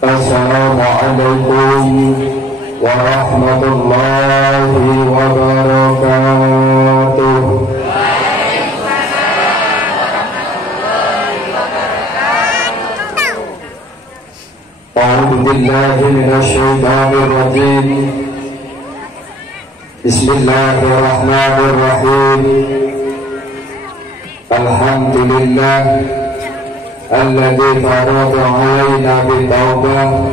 Assalamualaikum warahmatullahi wabarakatuh. A'udzu billahi minasy syaithanir rajim. Bismillahirrahmanirrahim. Alhamdulillah alladzi farada 'alaina bit-taubah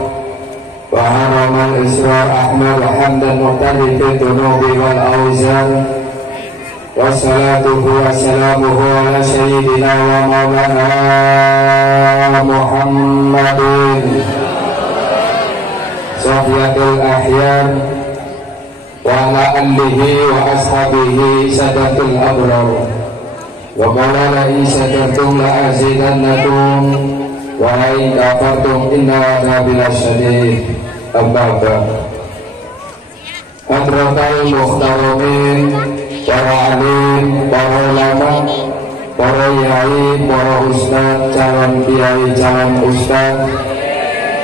wa harama al-israr ahmad hamdan muqtadi fi dunubi wal awzar. Wassalatuhu wassalamuhu ala sayyidina wa maulana Muhammadin Safiyatul Ahyar wa ala alihi wa ashabihi sadatul abrar. Wa qala la in syakartum la azidannakum wa la in kafartum inna adzabi lasyadid. Amma ba'd. Hadratul muhtaramin, para alim, para ulama, para yai, para ustaz, calon kiai, calon ustaz,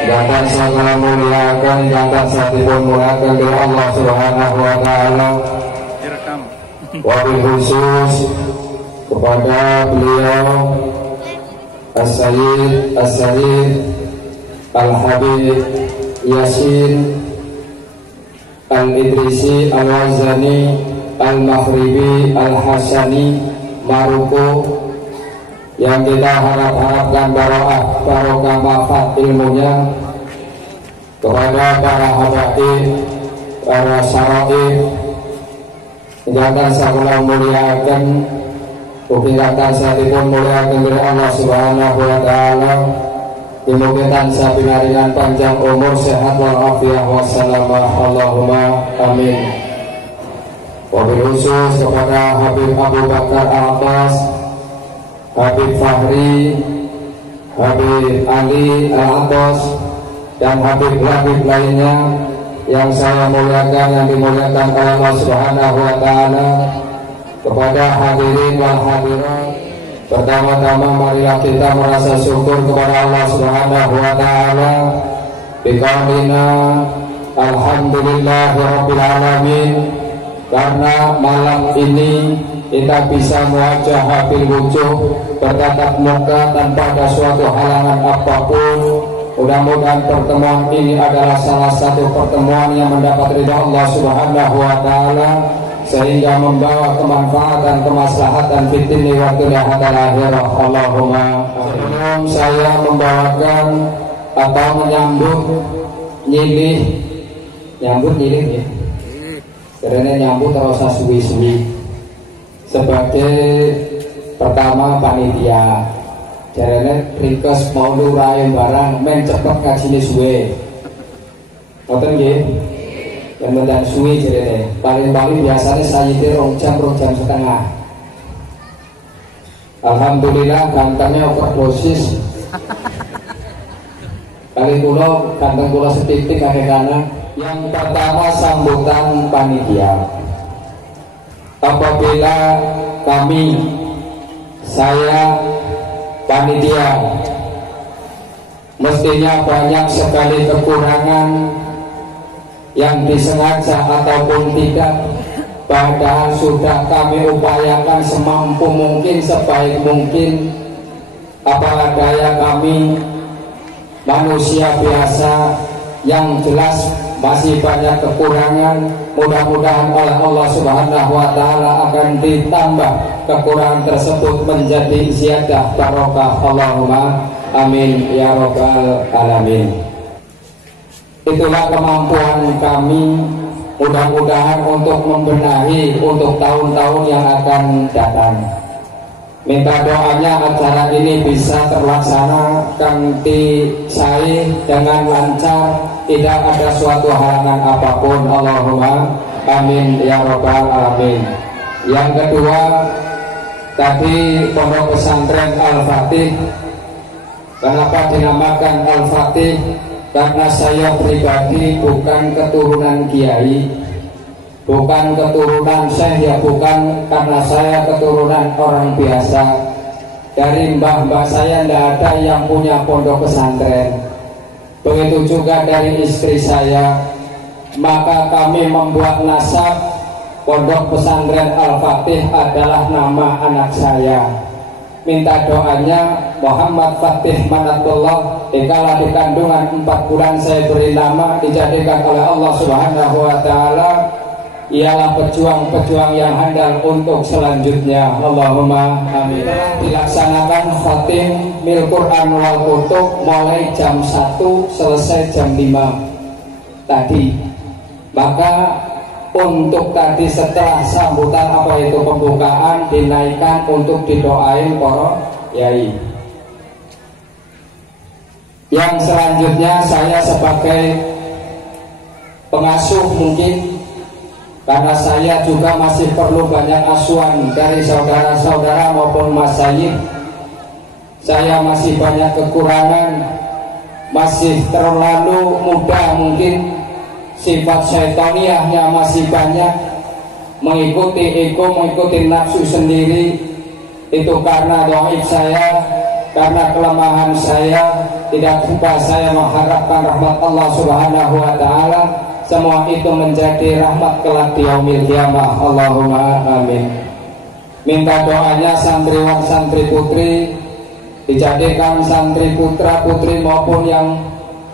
jangan salah muliakan, jangan satipun muliakan dari Allah Subhanahu wa ta'ala. Wabil khusus kepada beliau As-Sayyid Al-Habib Yasin Al-Idrisi Al-Wazani Al-Maghribi Al-Hasani Maruko, yang kita harapkan barokah manfaat ilmunya, kepada para habaib, para syaraif, jangan salah muliakan, mungkinkan satipun muliakan dari Allah Subhanahu wa ta'ala. Dimungkinkan sapinaringan panjang umur, sehat walafiat wassalamah, Allahumma amin. Wabil khusus kepada Habib Abu Bakar Al-Abbas, Habib Fahri, Habib Ali Al-Abbas, dan Habib lainnya yang saya muliakan, yang dimuliakan oleh Allah Subhanahu wa ta'ala. Kepada hadirin wal hadirat, pertama-tama marilah kita merasa syukur kepada Allah Subhanahu wa ta'ala biqaulina alhamdulillahirabbil alamin, karena malam ini kita bisa mewajah habil wujuh, bertatap muka tanpa ada suatu halangan apapun. Mudah-mudahan pertemuan ini adalah salah satu pertemuan yang mendapat ridha Allah Subhanahu wa ta'ala, sehingga membawa kemanfaatan, kemaslahatan fitni wa dunyahal akhirah. Allahumma. Sebelum saya membawakan atau menyambut nyilih ya, karena nyambut rasa suwi-suwi sebagai pertama panitia. Karena request mau lurain barang men cepet kasih suwe. Ngoten nggih. Yang mendan suwi jadi paling-paling biasanya saya itu jam setengah. Alhamdulillah gantengnya overdosis. Kali kulo ganteng kulo setitik kakek kanan. Yang pertama sambutan panitia. Apabila saya panitia mestinya banyak sekali kekurangan yang disengaja ataupun tidak, padahal sudah kami upayakan semampu mungkin, sebaik mungkin. Apalah daya kami manusia biasa, yang jelas masih banyak kekurangan. Mudah-mudahan oleh Allah Subhanahu wa ta'ala akan ditambah kekurangan tersebut menjadi ziyadah barokah. Allahumma amin ya rabbal alamin. Itulah kemampuan kami, mudah-mudahan untuk membenahi untuk tahun-tahun yang akan datang. Minta doanya acara ini bisa terlaksana kanthi sae dengan lancar, tidak ada suatu halangan apapun. Allahumma amin ya rabbal alamin. Yang kedua, tadi pondok pesantren Al-Fatih. Kenapa dinamakan Al-Fatih? Karena saya pribadi bukan keturunan kiai, bukan keturunan syekh, ya bukan, karena saya keturunan orang biasa. Dari mbah-mbah saya tidak ada yang punya pondok pesantren. begitu juga dari istri saya. Maka kami membuat nasab Pondok Pesantren Al-Fatih adalah nama anak saya. Minta doanya Muhammad Fatih Manatullah. Dikala di kandungan 4 bulan saya beri nama, dijadikan oleh Allah Subhanahu wa Ta'ala ialah pejuang-pejuang yang handal untuk selanjutnya. Allahumma amin. Dilaksanakan khatim Mil Quran wal Kutub mulai jam 1 selesai jam 5 tadi. Maka untuk tadi setelah sambutan apa itu pembukaan dinaikkan untuk didoain para yai. Yang selanjutnya saya sebagai pengasuh mungkin, karena saya juga masih perlu banyak asuhan dari saudara-saudara maupun masyayikh. Saya masih banyak kekurangan, masih terlalu muda mungkin, sifat syaitaniahnya masih banyak, mengikuti ego, mengikuti nafsu sendiri. Itu karena dhaif saya, karena kelemahan saya, tidak lupa saya mengharapkan rahmat Allah Subhanahu wa Ta'ala. Semua itu menjadi rahmat kelak di yaumil qiyamah. Allahumma amin. Minta doanya santriwan santri putri dijadikan santri putra putri maupun yang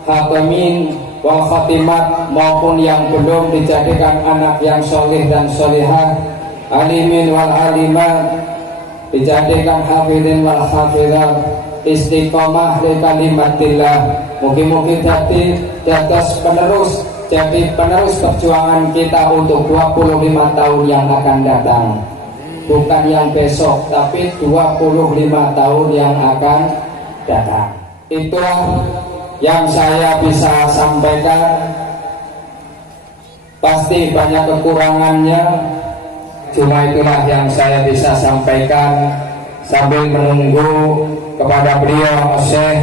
hakimin wal khatimat maupun yang belum dijadikan anak yang soleh dan solehah, alimin wal alimat, dijadikan hafidin wal hafidat, istiqomah li kalimatillah. Mungkin-mungkin jadi penerus perjuangan kita untuk 25 tahun yang akan datang. Bukan yang besok, tapi 25 tahun yang akan datang. Itulah yang saya bisa sampaikan. Pasti banyak kekurangannya, cuma itulah yang saya bisa sampaikan sambil menunggu kepada beliau Syekh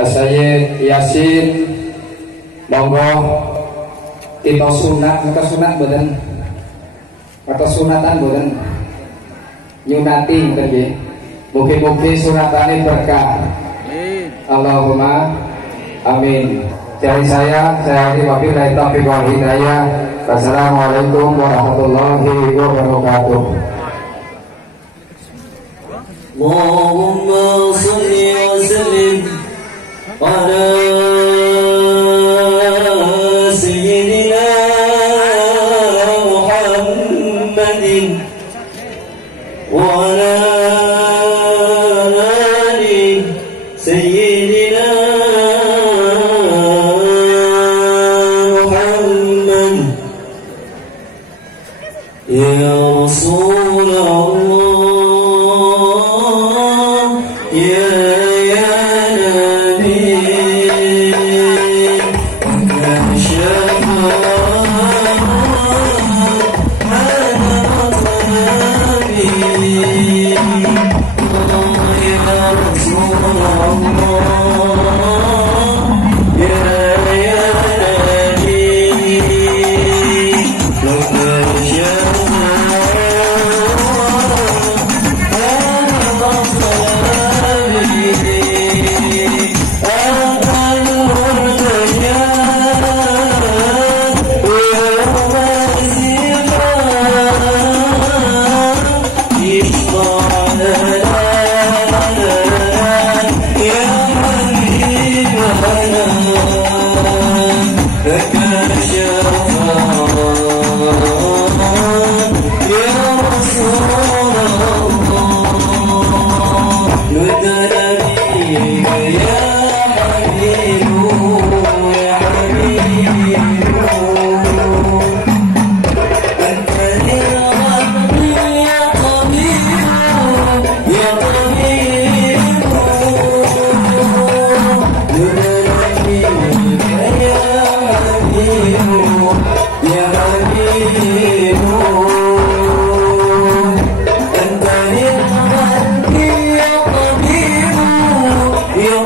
Sayyid Yasin. Monggo kita sunat boten atau sunatan boten nyunati boten nggih. Mugi-mugi sunatane berkah. Allahumma amin. Dari saya wabillahi taufiq wal hidayah. Wassalamualaikum warahmatullahi wabarakatuh. Allahumma shalli wa sallim ala sayyidina Muhammadin wa ala ali sayyidina Ya Rasulullah, Ya Nabi, Ya Syafaat, Ana Matlabi, Ya Rasulullah, Ya Nabi, Ya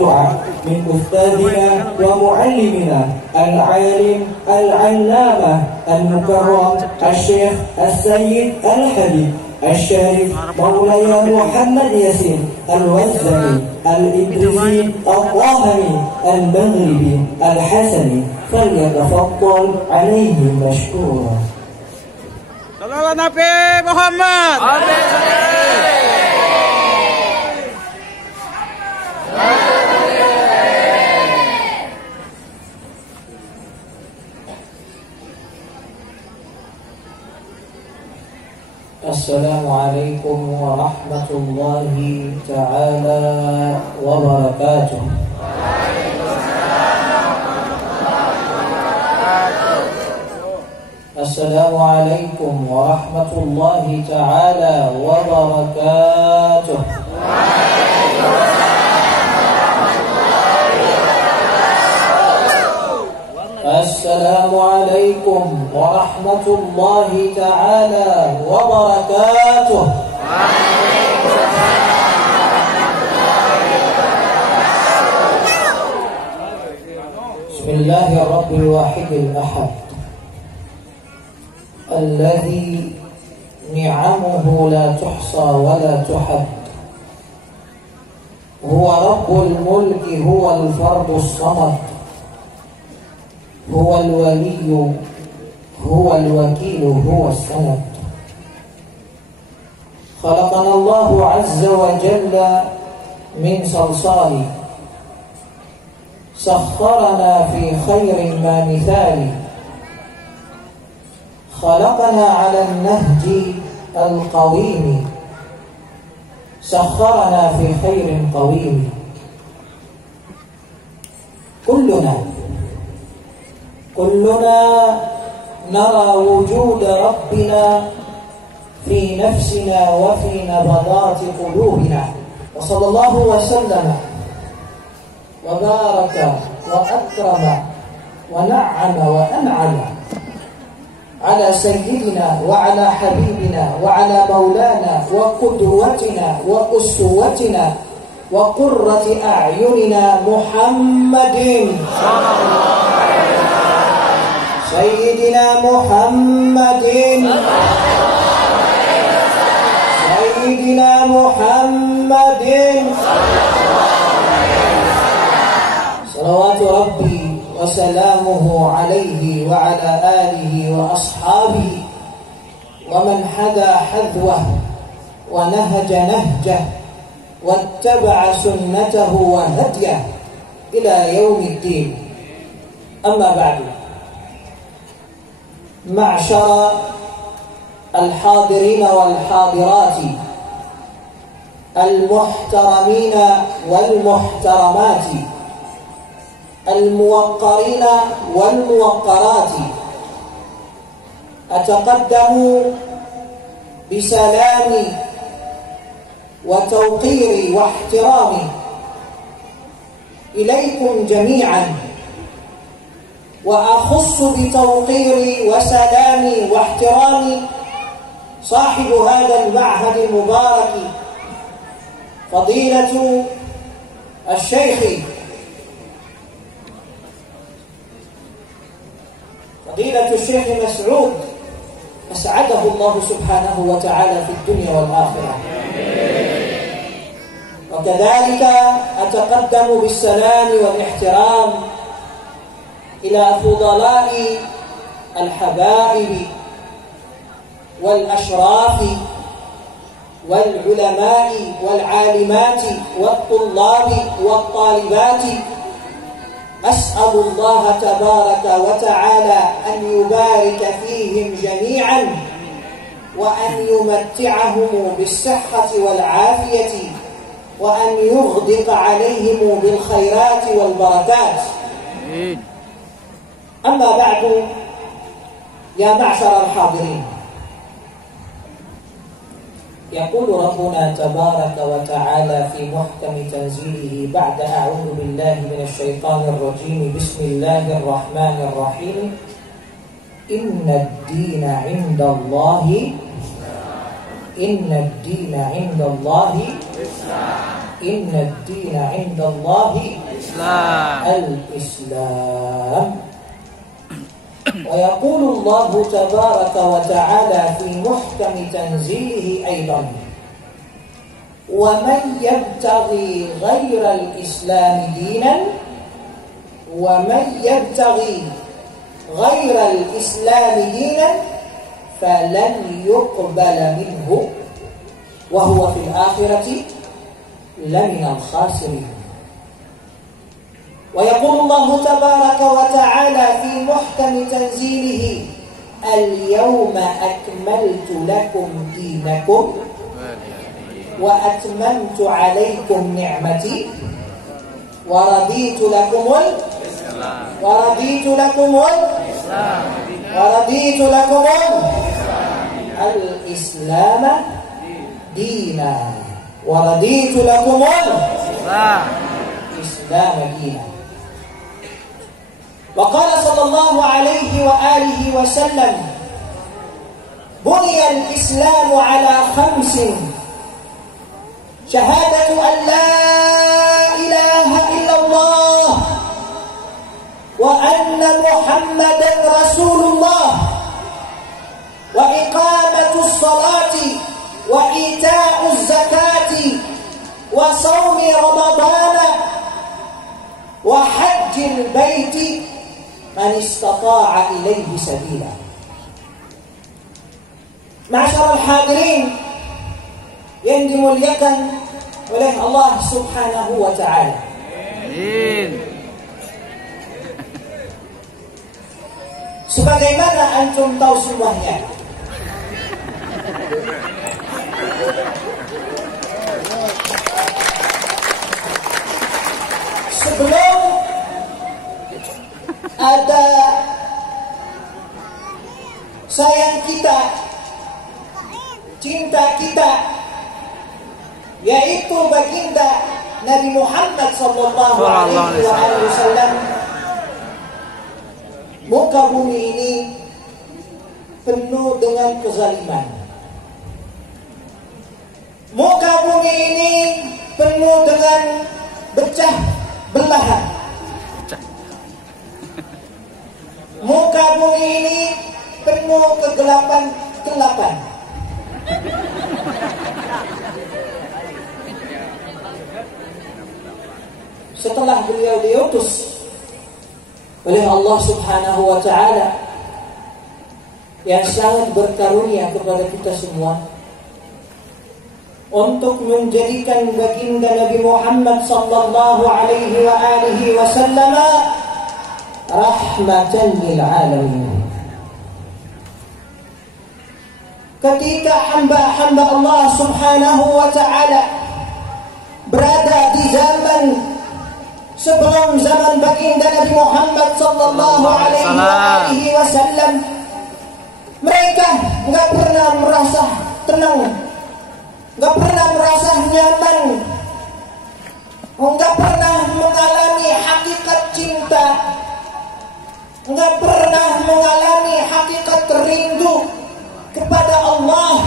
الدعاء من أستاذنا ومعلمنا العالم العلامة المكرم الشيخ السيد الحبيب الشريف مولاي محمد ياسين الوزني الإدريسي الطاهري المغربي الحسني، فليتفضل عليه مشكورا. Salawat Nabi Muhammad. Assalamualaikum warahmatullahi ta'ala wabarakatuh. Assalamualaikum warahmatullahi ta'ala wabarakatuh. Assalamualaikum warahmatullahi ta'ala wabarakatuh. Bismillahirrahmanirrahim. Ahad Alladhi ni'amuhu la tuhsa wa la tuhad. Huwa rabbul mulki, huwa al-fardus samad. هو الولي هو الوكيل هو السند. خلقنا الله عز وجل من صلصال، سخرنا في خير ما مثال، خلقنا على النهج القويم، سخرنا في خير قويم. كلنا نرى وجود ربنا في نفسنا وفي نبضات قلوبنا. وصلى الله وسلم وبارك وأكرم ونعم وأنعم على سيدنا وعلى حبيبنا وعلى مولانا وقدوتنا وأسوتنا وقرة أعيننا محمد سيدنا محمد سيدنا محمد صلوات ربي وسلامه عليه وعلى آله وأصحابه ومن حدا حذوه ونهج نهجه واتبع سنته وهديه إلى يوم الدين. أما بعد، معشر الحاضرين والحاضرات المحترمين والمحترمات، الموقرين والموقرات، أتقدم بسلام وتوقير واحترام إليكم جميعا، وأخص بتوقيري وسلامي واحترامي صاحب هذا المعهد المبارك فضيلة الشيخ مسعود، أسعده الله سبحانه وتعالى في الدنيا والآخرة. وكذلك أتقدم بالسلام والاحترام إلى فضلاء الحبائب والأشراف والعلماء والعالمات والطلاب والطالبات. أسأل الله تبارك وتعالى أن يبارك فيهم جميعا، وأن يمتعهم بالصحة والعافية، وأن يغدق عليهم بالخيرات والبركات. أما بعد، يا معشر الحاضرين، يقول ربنا تبارك وتعالى في محكم تنزيله بعد أعوذ بالله من الشيطان الرجيم: بسم الله الرحمن الرحيم. إن الدين عند الله Inna ad-dina 'indallahi al-Islam. Wa yaqulu Allah tabaraka wa ta'ala fi muhkami tanzilihi aidan. Wa man yabtaghi ghayra al-Islam dinan ومن يبتغي غير الإسلام دينا فلن يقبل منه وهو في الآخرة لمن الخاسرين. ويقول الله تبارك وتعالى في محكم تنزيله اليوم أكملت لكم دينكم وأتممت عليكم نعمتي ورضيت لكم الإسلام دينا ورضيت لكم الإسلام دينا. وقال صلى الله عليه وآله وسلم بني الإسلام على 5: شهادة أن لا إله إلا الله وأن محمدا رسول الله وإقامة الصلاة وإيتاء الزكاة وصوم رمضان وحج البيت من استطاع إليه سبيلا. Ma'asyiral hadirin yang dimuliakan oleh Allah Subhanahu wa ta'ala. Amin. Sebagaimana antum tahu semuanya, sebelum ada sayang kita, cinta kita, yaitu baginda Nabi Muhammad sallallahu alaihi wasallam, muka bumi ini penuh dengan kezaliman. Muka bumi ini penuh dengan pecah belahan. Muka bumi ini penuh kegelapan. Setelah beliau diutus oleh Allah Subhanahu wa ta'ala yang sangat berkarunia kepada kita semua untuk menjadikan baginda Nabi Muhammad sallallahu alaihi wa alihi wasallam rahmatan lil alamin. Ketika hamba-hamba Allah Subhanahu wa ta'ala berada di zaman sebelum zaman baginda Nabi Muhammad sallallahu alaihi wasallam, mereka enggak pernah merasa tenang, enggak pernah merasa nyaman, enggak pernah mengalami hakikat cinta, enggak pernah mengalami hakikat rindu kepada Allah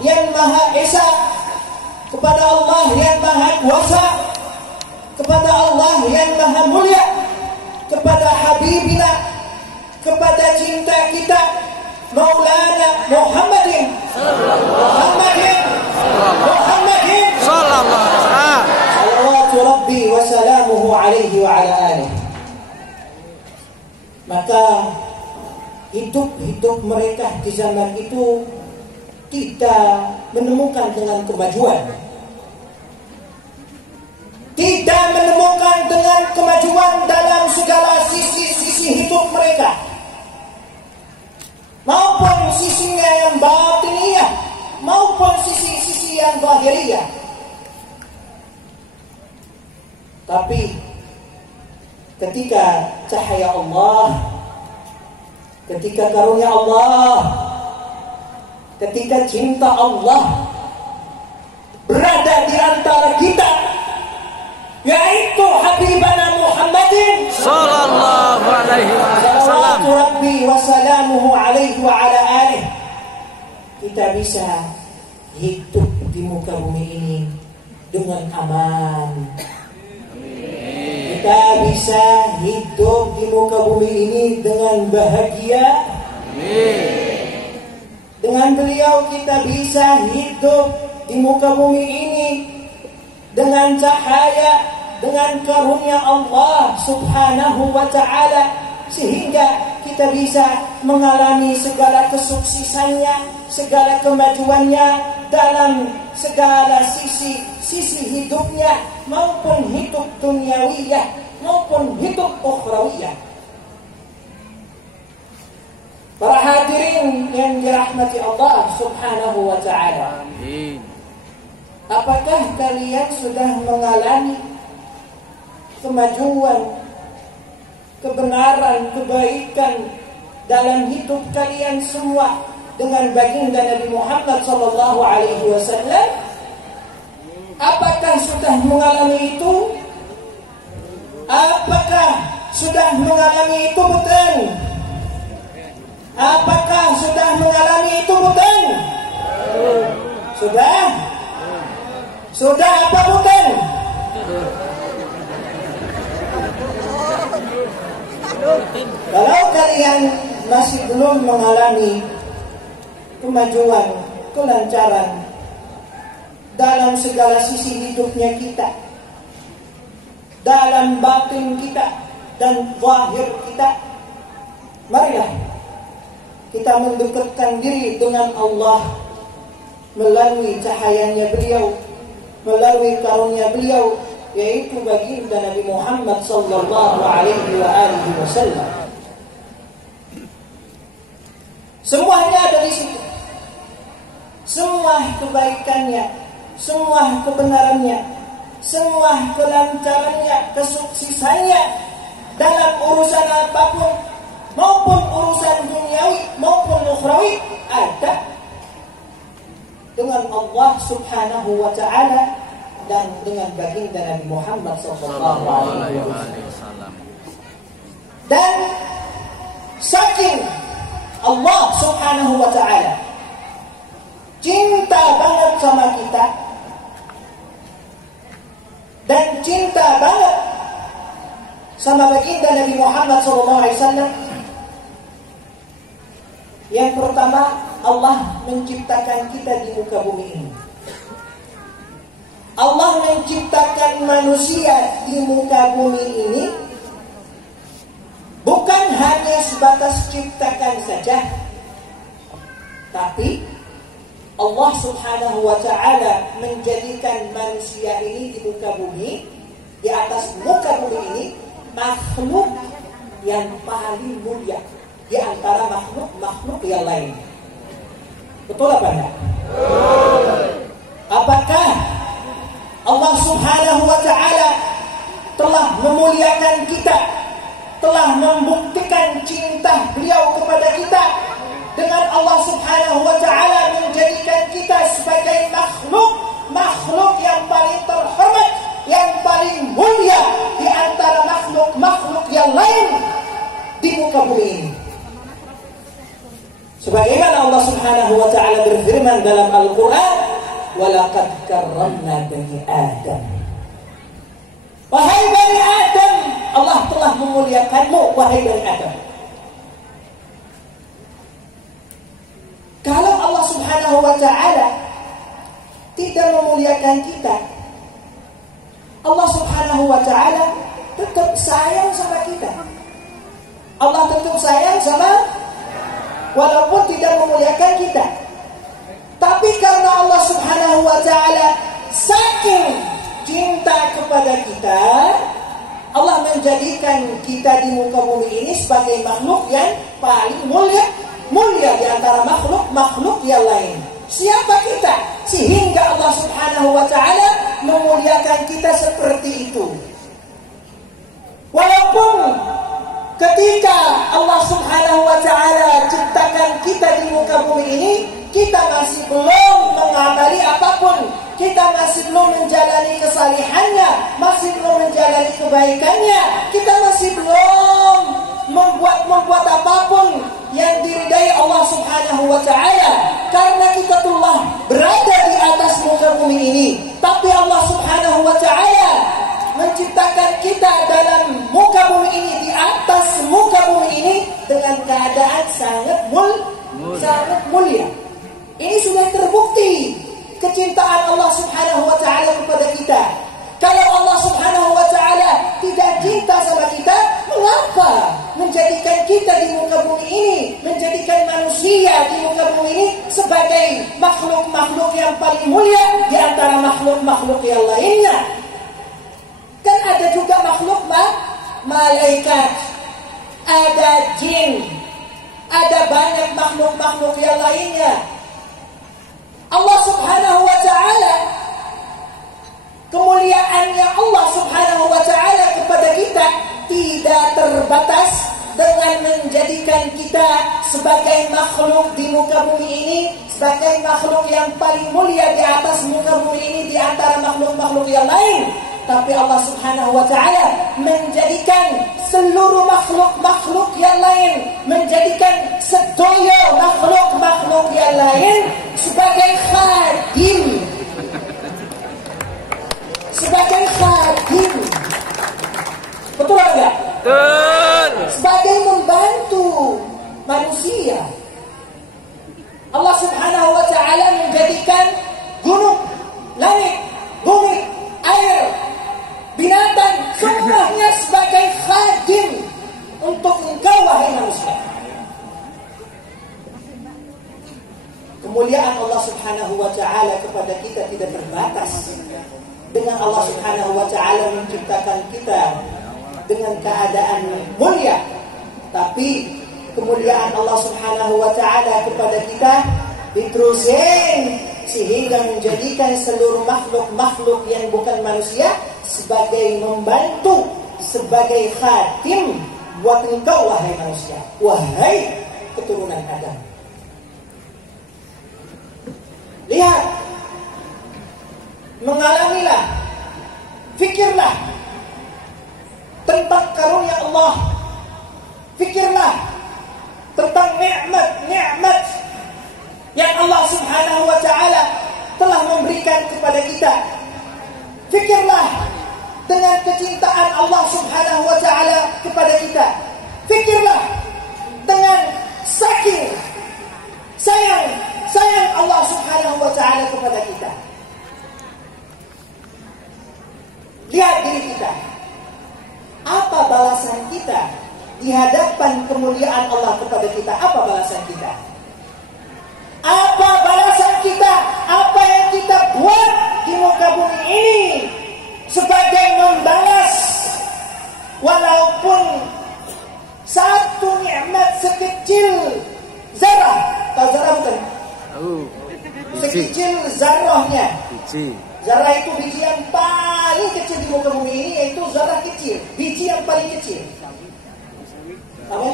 yang Maha Esa, kepada Allah yang Maha Kuasa, kepada Allah yang Maha Mulia, kepada Habibina, kepada cinta kita Maulana Muhammadin sallallahu alaihi wasallam. Salawatu Rabbi wa salamuhu alaihi wa ala alihi. Maka hidup mereka di zaman itu tidak menemukan dengan kemajuan, tidak menemukan dengan kemajuan dalam segala sisi-sisi hidup mereka, maupun sisinya yang batiniyah, maupun sisi-sisi yang zahiriyah. Tapi ketika cahaya Allah, ketika karunia Allah, ketika cinta Allah berada di antara kita, yaitu Habibana Muhammadin sallallahu alaihi wasallam, Rabbi wa salamuhu alaihi wa ala alihi, kita bisa hidup di muka bumi ini dengan aman. Kita bisa hidup di muka bumi ini dengan bahagia. Dengan beliau kita bisa hidup di muka bumi ini dengan cahaya, dengan karunia Allah Subhanahu wa ta'ala, sehingga kita bisa mengalami segala kesuksesannya, segala kemajuannya dalam segala sisi hidupnya, maupun hidup duniawiyah maupun hidup ukhrawiyah. Para hadirin yang dirahmati Allah Subhanahu wa ta'ala, apakah kalian sudah mengalami kemajuan, kebenaran, kebaikan dalam hidup kalian semua dengan baginda Nabi Muhammad sallallahu alaihi wasallam? Apakah sudah mengalami itu? Apakah sudah mengalami itu, bukan? Apakah sudah mengalami itu, bukan? Sudah? Sudah apa, bukan? Kalau kalian masih belum mengalami kemajuan, kelancaran dalam segala sisi hidupnya kita, dalam batin kita dan zahir kita, marilah kita mendekatkan diri dengan Allah melalui cahayanya beliau, melalui karunia beliau, yaitu baginda Nabi Muhammad sallallahu alaihi wasallam. Semuanya ada di situ. Semua kebaikannya, semua kebenarannya, semua kelancarannya, kesuksesannya dalam urusan apapun, maupun urusan duniawi maupun ukhrawi, ada dengan Allah Subhanahu wa ta'ala dan dengan baginda Nabi Muhammad sallallahu alaihi wasallam. Dan saking Allah Subhanahu wa ta'ala cinta banget sama kita dan cinta banget sama baginda Nabi Muhammad sallallahu alaihi wasallam, yang pertama, Allah menciptakan kita di muka bumi ini. Allah menciptakan manusia di muka bumi ini bukan hanya sebatas ciptakan saja, tapi Allah Subhanahu wa ta'ala menjadikan manusia ini di muka bumi, di atas muka bumi ini, makhluk yang paling mulia di antara makhluk yang lain. Betul apa enggak? Apakah Allah Subhanahu wa ta'ala telah memuliakan kita, telah membuktikan cinta beliau kepada kita dengan Allah Subhanahu wa ta'ala menjadikan kita sebagai makhluk yang paling terhormat, yang paling mulia di antara makhluk yang lain di muka bumi ini. Sebagaimana Allah Subhanahu wa ta'ala berfirman dalam Al-Quran, "Walaqad karramna bani Adam." Wahai bani Adam, Allah telah memuliakanmu, wahai bani Adam. Kalau Allah Subhanahu wa ta'ala tidak memuliakan kita, Allah Subhanahu wa ta'ala tetap sayang sama kita. Allah tetap sayang sama, walaupun tidak memuliakan kita. Tapi karena Allah Subhanahu wa ta'ala saking cinta kepada kita, Allah menjadikan kita di muka bumi ini sebagai makhluk yang paling mulia di antara makhluk yang lain. Siapa kita sehingga Allah Subhanahu wa ta'ala memuliakan kita seperti itu? Walaupun ketika Allah Subhanahu wa ta'ala ciptakan kita di muka bumi ini, kita masih belum mengamali apapun, kita masih belum menjalani kesalihannya, masih belum menjalani kebaikannya, kita masih belum membuat apapun yang diridai Allah Subhanahu wa ta'ala, karena kita telah berada di atas muka bumi ini Tapi Allah Subhanahu wa Ta'ala menciptakan kita dalam muka bumi ini, di atas muka bumi ini, dengan keadaan sangat mulia. Ini sudah terbukti kecintaan Allah Subhanahu wa Ta'ala kepada kita. Kalau Allah Subhanahu wa Ta'ala tidak cinta sama kita, mengapa menjadikan kita di muka bumi ini, menjadikan manusia di muka bumi ini sebagai makhluk-makhluk yang paling mulia di antara makhluk-makhluk yang lainnya? Kan ada juga makhluk malaikat, ada jin, ada banyak makhluk-makhluk yang lainnya. Allah Subhanahu wa Ta'ala, kemuliaannya Allah Subhanahu wa Ta'ala kepada kita tidak terbatas dengan menjadikan kita sebagai makhluk di muka bumi ini, sebagai makhluk yang paling mulia di atas muka bumi ini di antara makhluk-makhluk yang lain. Tapi Allah Subhanahu wa Ta'ala menjadikan seluruh makhluk-makhluk yang lain, menjadikan sedaya makhluk-makhluk yang lain sebagai khadim. Sebagai khadim. Betul enggak? Betul. Sebagai membantu manusia. Allah Subhanahu wa Ta'ala menjadikan gunung, langit, bumi, air, binatang, semuanya sebagai khadim untuk engkau wahai manusia. Kemuliaan Allah Subhanahu wa Ta'ala kepada kita tidak terbatas dengan Allah Subhanahu wa Ta'ala menciptakan kita dengan keadaan mulia, tapi kemuliaan Allah Subhanahu wa Ta'ala kepada kita diterusin sehingga menjadikan seluruh makhluk-makhluk yang bukan manusia sebagai membantu, sebagai khatim buat engkau wahai manusia, wahai keturunan Adam. Lihat, mengalamilah, fikirlah tentang karunia Allah, fikirlah tentang nikmat-nikmat yang Allah Subhanahu wa Ta'ala telah memberikan kepada kita. Fikirlah dengan kecintaan Allah Subhanahu wa Ta'ala kepada kita. Fikirlah dengan saking sayang Allah Subhanahu wa Ta'ala kepada kita. Lihat diri kita. Apa balasan kita di hadapan kemuliaan Allah kepada kita? Apa balasan kita? Apa balasan kita? Apa yang kita buat di muka bumi ini sebagai membalas walaupun satu nikmat sekecil zarah? Tahu zarah bukan? Sekecil zarahnya. Zarah itu biji yang paling kecil di muka bumi ini, yaitu zarah kecil, biji yang paling kecil. Apa?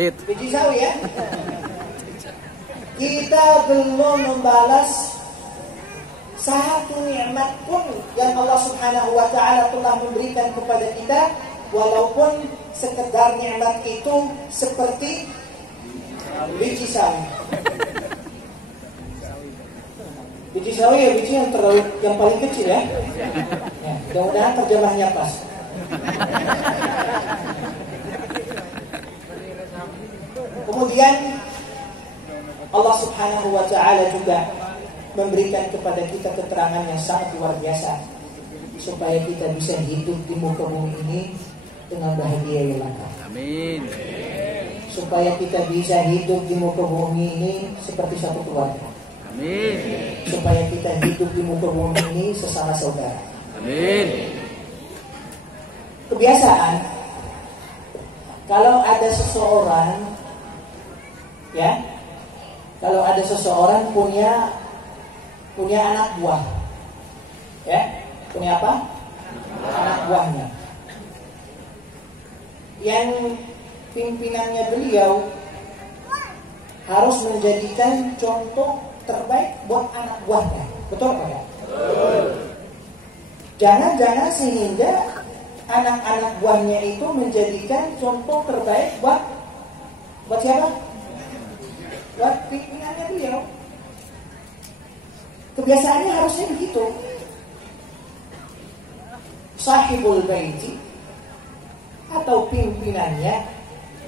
Biji sawi ya. Kita belum membalas satu nikmat pun yang Allah Subhanahu wa Ta'ala telah memberikan kepada kita, walaupun sekedar nikmat itu seperti biji sawi. Biji sawi ya biji yang paling kecil ya. Mudah-mudahan terjemahnya pas. Kemudian Allah Subhanahu wa Ta'ala juga memberikan kepada kita keterangan yang sangat luar biasa supaya kita bisa hidup di muka bumi ini dengan bahagia yang lengkap. Amin. Supaya kita bisa hidup di muka bumi ini seperti satu keluarga. Amin. Supaya kita hidup di muka bumi ini sesama saudara. Amin. Kebiasaan kalau ada seseorang ya, kalau ada seseorang punya anak buah, ya, punya apa? Anak buahnya. Yang pimpinannya beliau harus menjadikan contoh terbaik buat anak buahnya. Betul apa ya? Jangan-jangan sehingga anak-anak buahnya itu menjadikan contoh terbaik buat siapa? Buat pimpinannya beliau. Kebiasaannya harusnya begitu. sahibul baiti atau pimpinannya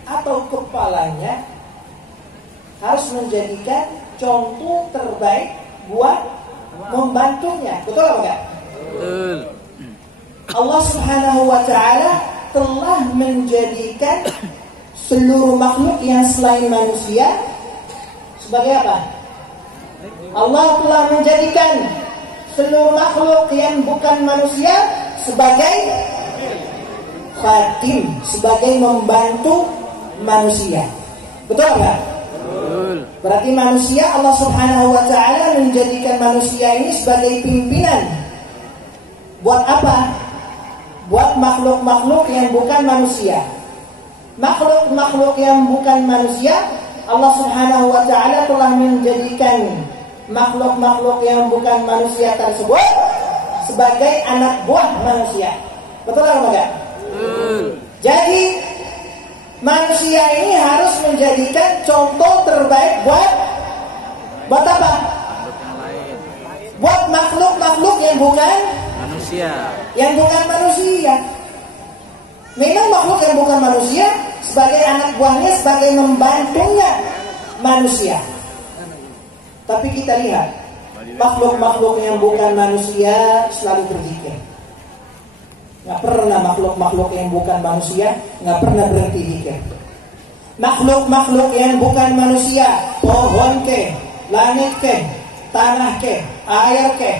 atau kepalanya harus menjadikan contoh terbaik buat membantunya. Betul apa enggak? Betul. Allah Subhanahu wa ta'ala telah menjadikan seluruh makhluk yang selain manusia sebagai apa? Allah telah menjadikan seluruh makhluk yang bukan manusia sebagai khadim, sebagai membantu manusia. Betul enggak? Betul. Berarti manusia, Allah Subhanahu wa ta'ala menjadikan manusia ini sebagai pimpinan. Buat apa? Buat makhluk-makhluk yang bukan manusia. Makhluk-makhluk yang bukan manusia, Allah Subhanahu wa ta'ala telah menjadikan makhluk-makhluk yang bukan manusia tersebut sebagai anak buah manusia. Betul atau enggak? Jadi manusia ini harus menjadikan contoh terbaik buat apa? Buat makhluk-makhluk yang bukan Manusia. Yang bukan manusia. Memang makhluk yang bukan manusia sebagai anak buahnya, sebagai membantunya manusia. Tapi kita lihat makhluk-makhluk yang bukan manusia selalu berzikir. Nggak pernah makhluk-makhluk yang bukan manusia nggak pernah berhenti zikir. Makhluk-makhluk yang bukan manusia, pohon ke, langit ke, tanah ke, air ke,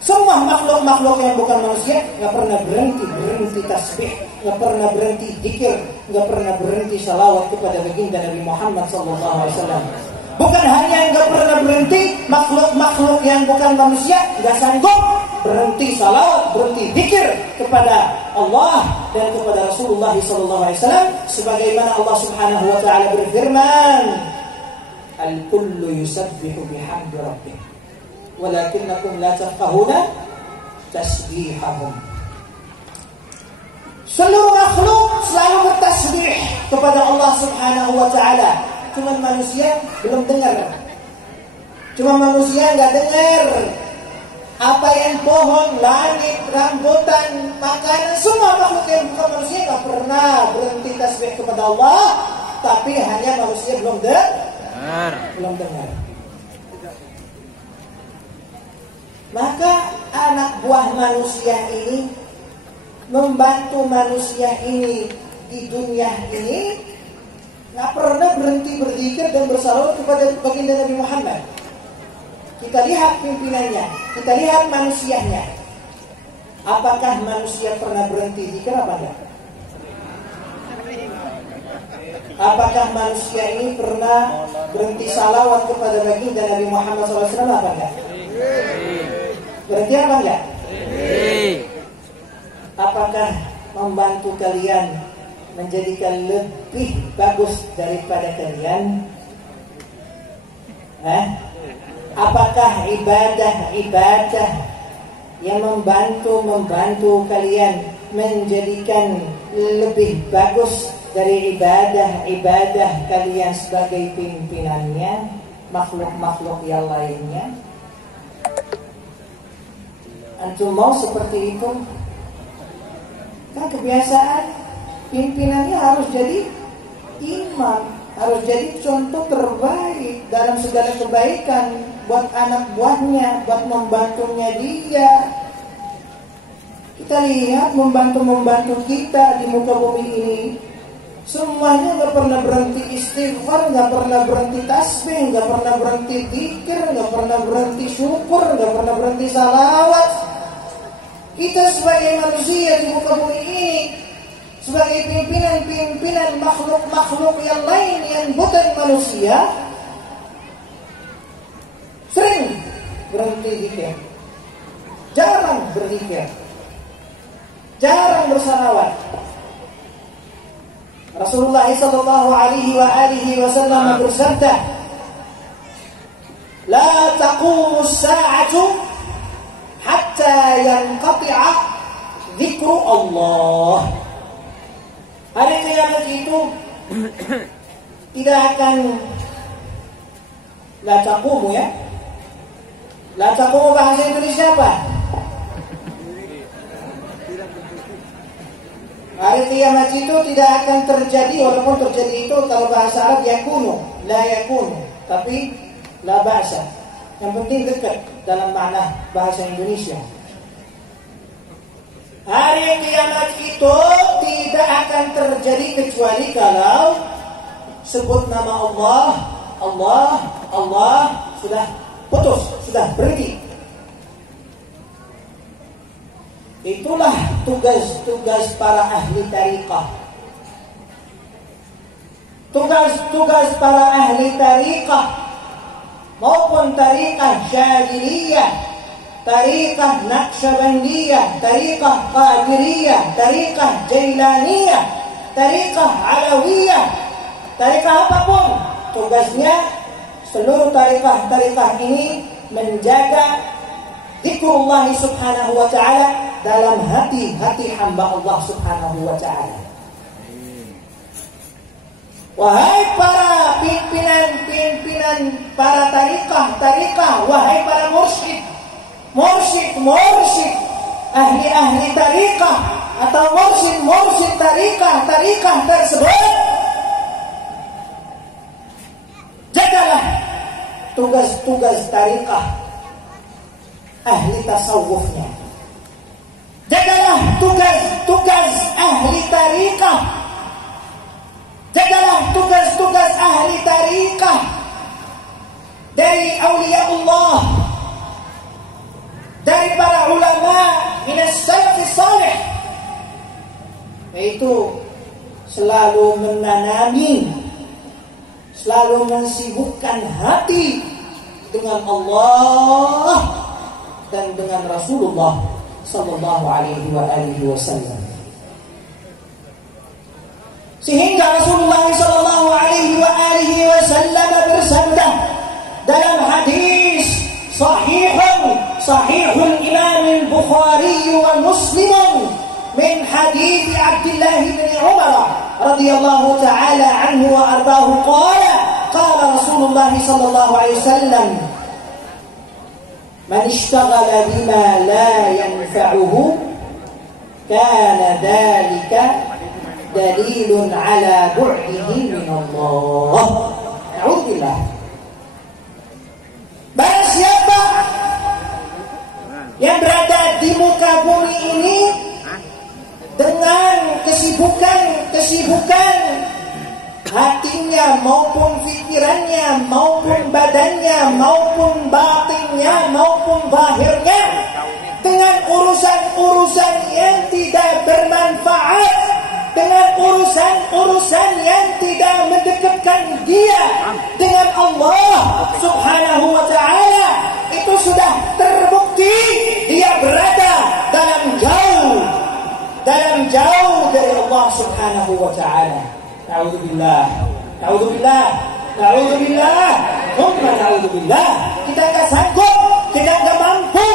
semua makhluk-makhluk yang bukan manusia nggak pernah berhenti tasbih, nggak pernah berhenti zikir, nggak pernah berhenti salawat kepada baginda Nabi Muhammad SAW. Bukan hanya nggak pernah berhenti, makhluk-makhluk yang bukan manusia nggak sanggup berhenti salawat, berhenti zikir kepada Allah dan kepada Rasulullah SAW. Sebagaimana Allah Subhanahu Wa Taala berfirman, "Al-kullu yusabbihu bihamdi rabbih, walakinnakum la tafqahuna tasbihahum." Seluruh makhluk selalu bertasbih kepada Allah Subhanahu Wa Taala. Cuma manusia belum dengar. Cuma manusia nggak dengar apa yang pohon, langit, rambutan, makanan, semua makhluk yang bukan manusia nggak pernah berhenti tasbih kepada Allah. Tapi hanya manusia belum dengar. Maka anak buah manusia ini membantu manusia ini di dunia ini nggak pernah berhenti berzikir dan bersalawat kepada baginda Nabi Muhammad. Kita lihat pimpinannya, kita lihat manusianya. Apakah manusia pernah berhenti zikir apa enggak? Apakah manusia ini pernah berhenti salawat kepada baginda Nabi Muhammad SAW apa enggak? Berhenti apa enggak? Apakah membantu kalian menjadikan lebih bagus daripada kalian? Apakah ibadah yang membantu kalian menjadikan lebih bagus dari ibadah kalian sebagai pimpinannya, makhluk-makhluk yang lainnya? Antum mau seperti itu? Kan kebiasaan pimpinannya harus jadi imam, harus jadi contoh terbaik dalam segala kebaikan buat anak buahnya, buat membantunya dia. Kita lihat membantu kita di muka bumi ini, semuanya nggak pernah berhenti istighfar, nggak pernah berhenti tasbih, nggak pernah berhenti zikir, nggak pernah berhenti syukur, nggak pernah berhenti salawat. Kita sebagai manusia di muka bumi ini, sebagai pimpinan makhluk-makhluk yang lain yang bukan manusia, sering berhenti zikir, jarang berzikir, jarang bersalawat. Rasulullah sallallahu alaihi wasallam bersabda, "La taqumu as-sa'atu hatta yanqati'a dzikru Allah." Hari kiamat itu tidak akan la taqumu, ya. La taqumu bahasa Indonesia apa? Hari kiamat itu tidak akan terjadi, walaupun terjadi itu kalau bahasa Arab yakunu, la yakunu, tapi la ba'sa. Yang penting dekat dalam makna bahasa Indonesia. Hari kiamat itu tidak akan terjadi kecuali kalau sebut nama Allah, Allah, Allah, sudah putus, sudah berhenti. Itulah tugas-tugas para ahli tariqah. Tugas-tugas para ahli tariqah maupun tariqah Syadziliyah, tariqah Naqsyabandiyah, tariqah Qadiriyah, tariqah Jailaniyah, tariqah Alawiyah, tariqah apapun, tugasnya seluruh tariqah-tariqah ini menjaga zikrullah subhanahu wa ta'ala dalam hati-hati hamba Allah subhanahu wa ta'ala. Wahai para pimpinan para tariqah, wahai para mursyid, ahli tariqah atau mursyid tariqah tersebut, jagalah tugas-tugas tariqah ahli tasawufnya. Jagalah tugas-tugas ahli tariqah. Jagalah tugas-tugas ahli tariqah dari aulia Allah, dari para ulama minas salafis salih, yaitu selalu menanami, selalu mensibukkan hati dengan Allah dan dengan Rasulullah sallallahu alaihi wasallam. Sehingga Rasulullah sallallahu alaihi wasallam bersabda dalam hadis sahihul Imam al-Bukhari wa Muslim min hadis Abdullah bin Umar radhiyallahu ta'ala anhu wa ardahu qala Rasulullah sallallahu alaihi wasallam man ishtaghala bima la yanfa'uhu kana dhalika dalilun ala bu'dihi min Allah. Na'udzubillah. Barang siapa yang berada di muka bumi ini dengan kesibukan hatinya maupun pikirannya maupun badannya maupun batinnya maupun zahirnya dengan urusan-urusan yang tidak bermanfaat, dengan urusan-urusan yang tidak mendekatkan dia dengan Allah subhanahu wa ta'ala, itu sudah terbukti dia berada dalam jauh dari Allah subhanahu wa ta'ala. Na'udzubillah, thumma na'udzubillah. Kita gak sanggup, kita gak mampu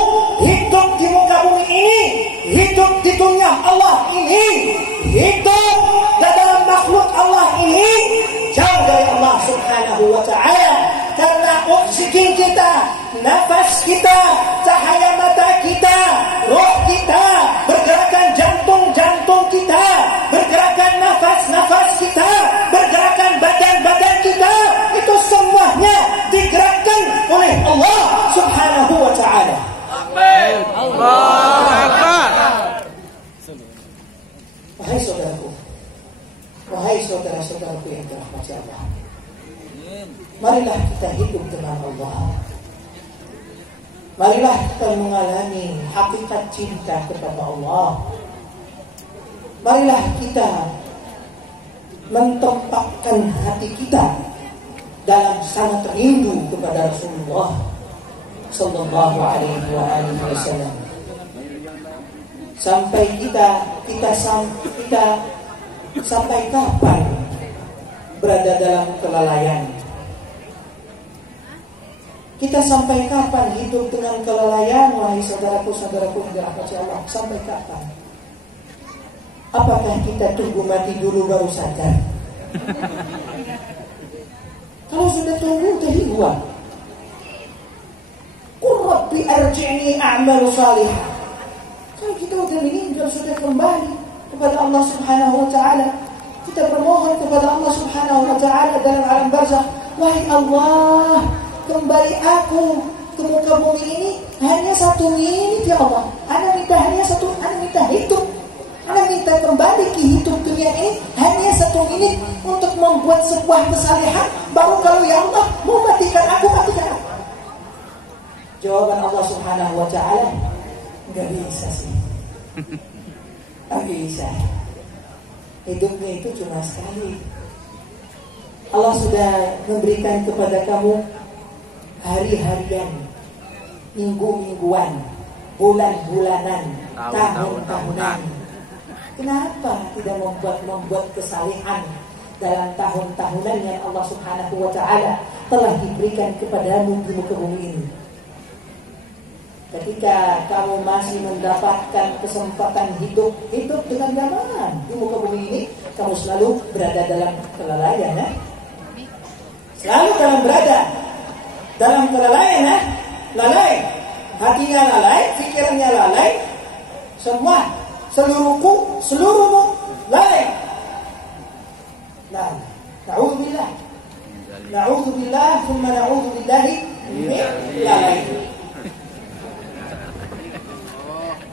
hidup di muka bumi ini, hidup di dunia Allah ini, hidup dalam makhluk Allah ini, jauh dari Allah subhanahu wa ta'ala. Karena oksigen kita, nafas kita, cahaya mata kita, roh kita, bergerakan jantung kita, bergerakan nafas kita, bergerakan badan kita, itu semuanya digerakkan oleh Allah subhanahu wa ta'ala. Amin. Allahu Akbar. Wahai saudaraku, wahai saudara-saudaraku yang dirahmati Allah, marilah kita hidup dengan Allah. Marilah kita mengalami hakikat cinta kepada Allah. Marilah kita mentempatkan hati kita dalam sangat rindu kepada Rasulullah sallallahu alaihi wasallam. Sampai kita sampai kapan berada dalam kelalaian? Kita sampai kapan hidup dengan kelalaian, wahai saudaraku-saudaraku yang dirahmati Allah? Sampai kapan? Apakah kita tunggu mati dulu baru sadar? Kalau sudah tunggu udah hilang. Qur Rabbi arji'ni a'mal salihah. Kalau kita udah meninggal sudah kembali, kepada Allah Subhanahu wa taala. Kita bermohon kepada Allah Subhanahu wa taala dalam alam barzakh, wahai Allah, kembali aku ke muka bumi ini hanya 1 menit ya Allah. Ana minta hanya 1, ana minta hidup. Ana minta kembali ke hidup dunia ini hanya 1 menit untuk membuat sebuah kesalehan. Baru kalau ya Allah mau matikan aku, matikan aku. Jawaban Allah Subhanahu wa taala, enggak bisa sih. Enggak bisa. Hidupnya itu cuma sekali. Allah sudah memberikan kepada kamu hari-harian, minggu-mingguan, bulan-bulanan, tahun-tahunan. Kenapa tidak membuat kesalehan dalam tahun-tahunan yang Allah Subhanahu wa taala telah diberikan kepadamu di muka bumi ini? Ketika kamu masih mendapatkan kesempatan hidup dengan nyaman di muka bumi ini, kamu selalu berada dalam kelalaian, ya? Selalu dalam kelalaian, ya? Lalai, hatinya lalai, pikirannya lalai, semua, seluruhmu lalai. Nah, na'udzubillah, thumma na'udzubillahi min lalai.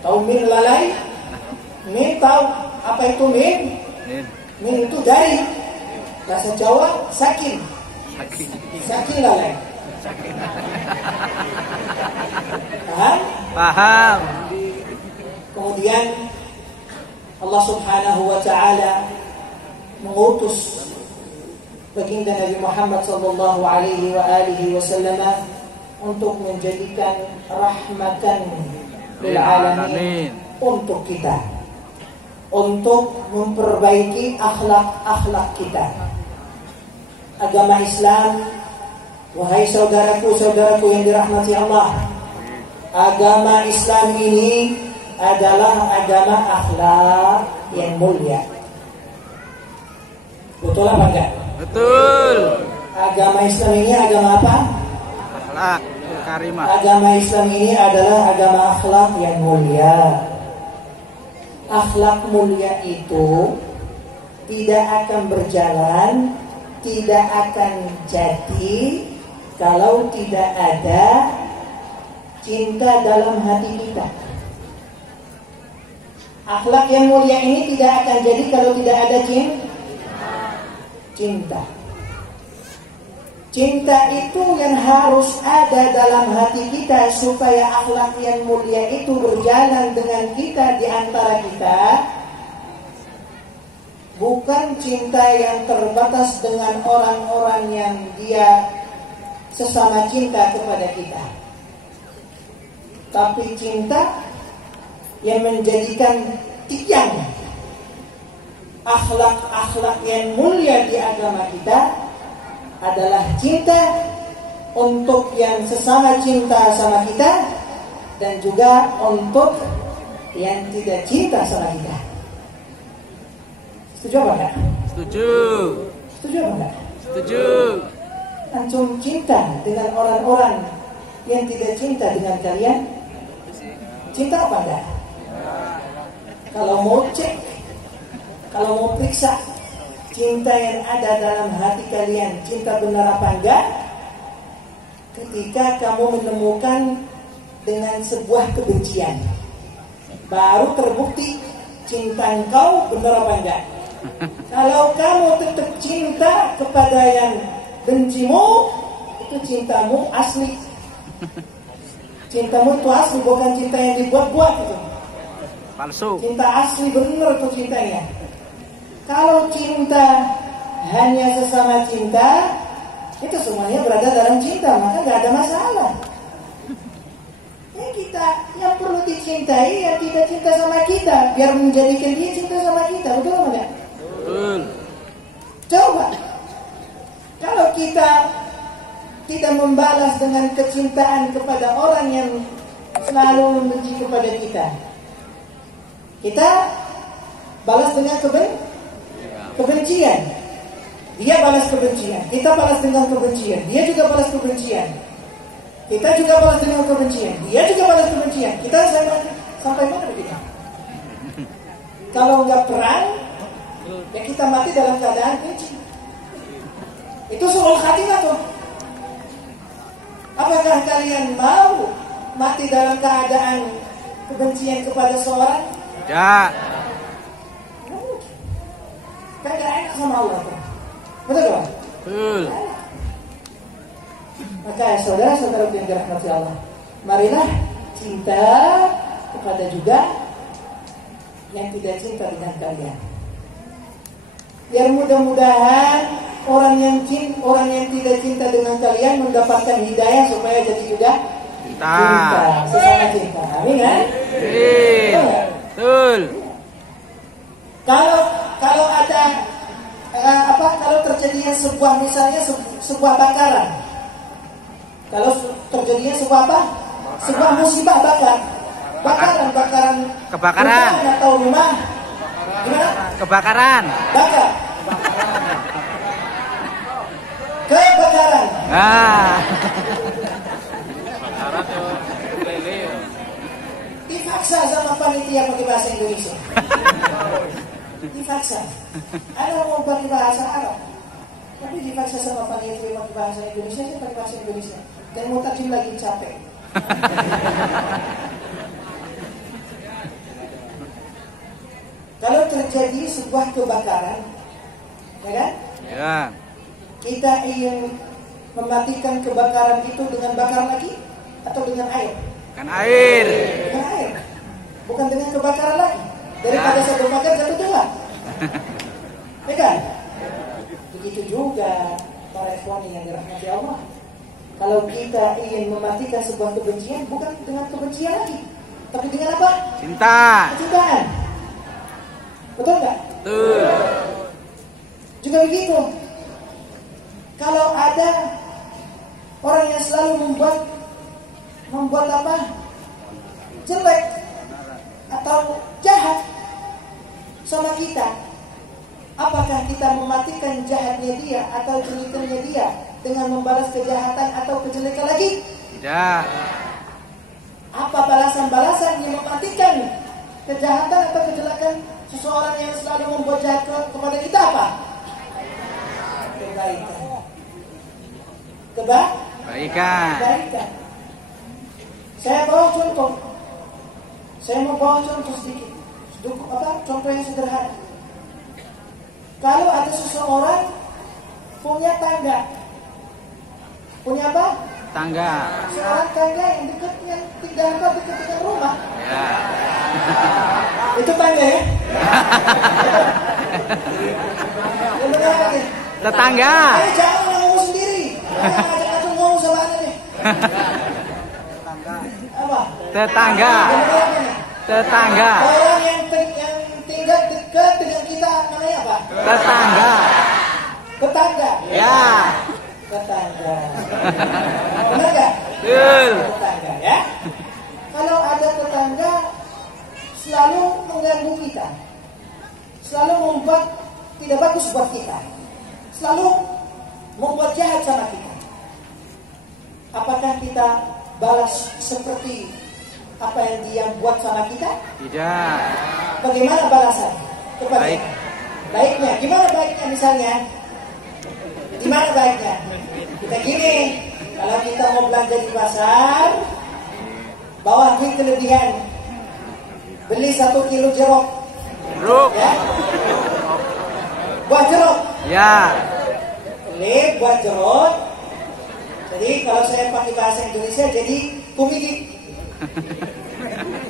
Tahu min lalai? Min tahu apa itu min? Min itu dari bahasa Jawa sakin. Sakin lalai. Paham? Paham. Kemudian Allah Subhanahu wa taala mengutus baginda Nabi Muhammad sallallahu alaihi wasallam untuk menjadikan rahmatan lil alamin untuk kita, untuk memperbaiki akhlak kita. Agama Islam, wahai saudaraku yang dirahmati Allah, agama Islam ini adalah agama akhlak yang mulia. Betul apa enggak? Betul. Agama Islam ini agama apa? Akhlak karimah. Agama Islam ini adalah agama akhlak yang mulia. Akhlak mulia itu tidak akan berjalan, tidak akan jadi kalau tidak ada cinta dalam hati kita. Akhlak yang mulia ini tidak akan jadi kalau tidak ada cinta. Cinta itu yang harus ada dalam hati kita supaya akhlak yang mulia itu berjalan dengan kita di antara kita. Bukan cinta yang terbatas dengan orang-orang yang dia sesama cinta kepada kita, tapi cinta yang menjadikan tiang akhlak yang mulia di agama kita adalah cinta untuk yang sesama cinta sama kita dan juga untuk yang tidak cinta sama kita. Setuju apa enggak? Setuju. Setuju apa enggak? Setuju. Antum cinta dengan orang-orang yang tidak cinta dengan kalian? Cinta apa enggak? Kalau mau cek, kalau mau periksa cinta yang ada dalam hati kalian, cinta benar apa enggak? Ketika kamu menemukan dengan sebuah kebencian, baru terbukti cinta engkau benar apa enggak. Kalau kamu tetap cinta kepada yang bencimu, itu cintamu asli. Cintamu itu asli, bukan cinta yang dibuat-buat itu. Palsu. Cinta asli benar itu cintanya. Kalau cinta hanya sesama cinta, itu semuanya berada dalam cinta, maka nggak ada masalah. Kita yang perlu dicintai yang tidak cinta sama kita, biar menjadikan dia cinta sama kita, betul enggak? Betul. Coba, kalau kita tidak membalas dengan kecintaan kepada orang yang selalu membenci kepada kita, kita balas dengan kebencian. Dia balas kebencian, kita balas dengan kebencian, dia juga balas kebencian. Kita juga balas dengan kebencian, dia juga balas kebencian. Kita sampai mana kita? Kalau nggak perang, ya kita mati dalam keadaan benci. Itu suul khatimah tuh. Apakah kalian mau mati dalam keadaan kebencian kepada seorang? Ya. Kan gak enak sama Allah tuh. Betul kan? Betul. Maka saudara-saudara yang dirahmati Allah, marilah cinta kepada juga yang tidak cinta dengan kalian. Biar mudah-mudahan orang yang tidak cinta dengan kalian mendapatkan hidayah supaya jadi juga cinta. Sesama cinta. Amin kan? Betul. Kalau ada kalau terjadinya sebuah misalnya sebuah bakaran. Kalau terjadinya sebuah apa? Sebuah musibah bakaran Kebakaran atau rumah. Gimana? Kebakaran. Bakar. Kebakaran. Nah. Dipaksa sama panitia pakai bahasa Indonesia. Dipaksa. Ada mau pakai bahasa Arab, tapi dipaksa sama panitia pakai bahasa Indonesia, saya pakai bahasa Indonesia. Dan mau terjun lagi capek. Kalau terjadi sebuah kebakaran, ya kan? Ya. Kita ingin mematikan kebakaran itu dengan bakar lagi atau dengan air? Kan air. Dengan air, bukan dengan kebakaran lagi. Daripada satu bakar satu dua, ya kan? Begitu juga para ikhwan yang dirahmati Allah. Kalau kita ingin mematikan sebuah kebencian, bukan dengan kebencian lagi, tapi dengan apa? Cinta. Kecintaan. Betul nggak? Betul. Juga begitu. Kalau ada orang yang selalu membuat apa? Jelek atau jahat sama kita, apakah kita mematikan jahatnya dia atau jelekannya dia dengan membalas kejahatan atau kejelekan lagi? Tidak. Apa balasan-balasan yang mematikan kejahatan atau kejelekan seseorang yang selalu membuat jahat kepada kita? Apa? Kebaikan. Kebaikan. Saya bawa contoh. Saya mau bawa contoh sedikit. Contoh yang sederhana. Kalau ada seseorang punya tangga, punya apa? Tangga. Seorang tangga yang dekat dengan rumah. Ya. Itu tangga ya? Yang benar lagi. Tetangga. Jangan ngomong sendiri. Jangan ajak ngomong sama anak nih. Apa? Tetangga. Tetangga. Orang yang tinggal dekat dengan kita namanya apa? Tetangga. Tetangga. Ya. Tetangga. Benar nggak? Betul. Tetangga ya. Kalau ada tetangga selalu mengganggu kita, selalu membuat tidak bagus buat kita, selalu membuat jahat sama kita, apakah kita balas seperti apa yang dia buat sama kita? Tidak. Bagaimana balasan? Baik. Baiknya, gimana baiknya misalnya? Gimana baiknya? Kita gini, kalau kita mau belanja di pasar, bawa duit kelebihan, beli 1 kilo jeruk. Ya? Buah jeruk. Ya. Beli buah jeruk. Jadi kalau saya pakai bahasa Indonesia jadi kumidik.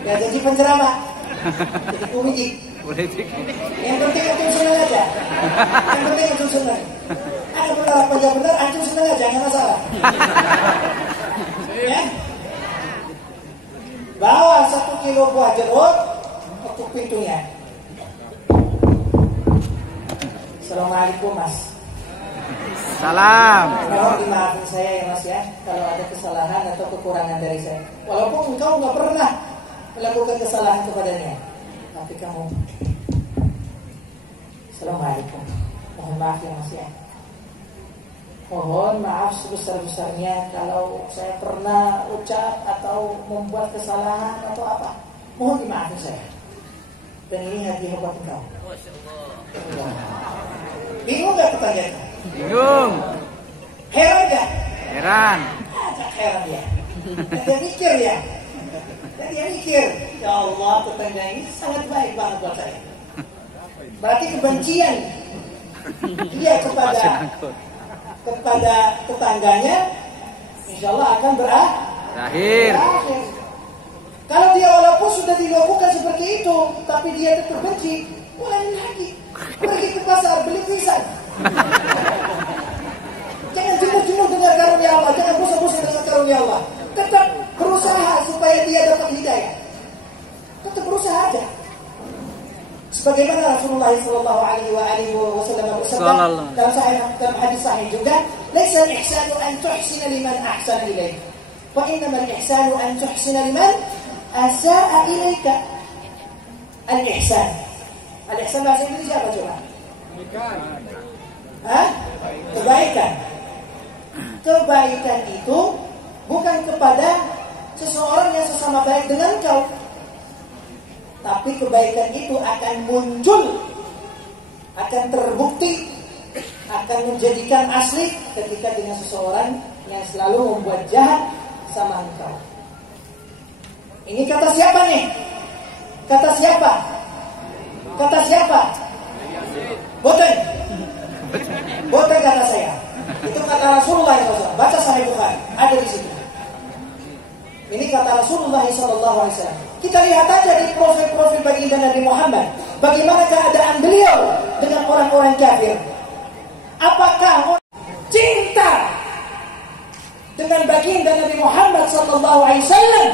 Ya jadi penceramah. Jadi kumidik. Yang penting antum senang aja. Yang penting antum senang. Ada benar apa enggak benar, antum senang aja, nggak masalah. Ya. Bawa 1 kilo buah jeruk, ketuk pintunya. Assalamualaikum Mas. Salam. Mohon dimaafin saya ya Mas ya, kalau ada kesalahan atau kekurangan dari saya. Walaupun engkau nggak pernah melakukan kesalahan kepadanya, tapi kamu. Assalamualaikum. Mohon maaf ya Mas ya. Mohon maaf sebesar-besarnya kalau saya pernah ucap atau membuat kesalahan atau apa. Mohon dimaafin saya. Dan ini hati hebat engkau. Bingung gak pertanyaannya? Bingung. Heran gak? Heran. Agak heran ya. Dan dia mikir ya. Dan dia mikir, ya Allah, tetangga ini sangat baik banget buat saya. Berarti kebencian dia kepada tetangganya, insya Allah akan berakhir. Kalau dia walaupun sudah dilakukan seperti itu, tapi dia tetap benci, mulai lagi pergi ke pasar beli pisang. Jangan jenuh-jenuh dengar karunia Allah, jangan bosan-bosan dengar karunia Allah. Tetap berusaha supaya dia dapat hidayah. Tetap berusaha aja. Sebagaimana Rasulullah sallallahu alaihi wasallam bersabda dalam hadis sahih juga, "Laisa al-ihsanu an tuhsina liman ahsana ilaik, wa innama al-ihsanu an tuhsina liman asaa ilaika." Al-ihsan. Al-ihsan bahasa Indonesia apa coba? Kebaikan. Kebaikan itu bukan kepada seseorang yang sesama baik dengan kau, tapi kebaikan itu akan muncul, akan terbukti, akan menjadikan asli ketika dengan seseorang yang selalu membuat jahat sama engkau. Ini kata siapa nih? Kata siapa? Kata siapa? Boten. Boten kata saya. Itu kata Rasulullah SAW. Baca Sahih Bukhari, ada di situ. Ini kata Rasulullah SAW. Kita lihat aja di profil-profil baginda Nabi Muhammad, bagaimana keadaan beliau dengan orang-orang kafir. Apakah cinta dengan baginda Nabi Muhammad SAW?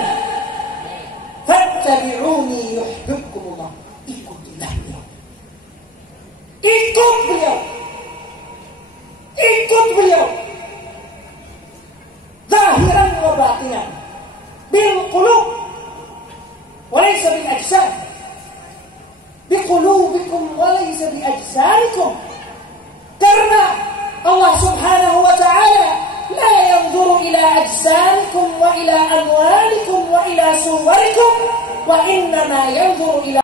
Fattabi'uni yuhibbukumullah. Ikutilah beliau. Ikut beliau. Ikut beliau. Zahiran wa batinan. Bil qulub walaysa bil ajsad. Bi qulubikum walaysa bi ajsadikum. Karena Allah Subhanahu wa ta'ala la yanzuru ila ajsadikum wa ila amwalikum wa ila suwarikum, wa innama yanzuru ila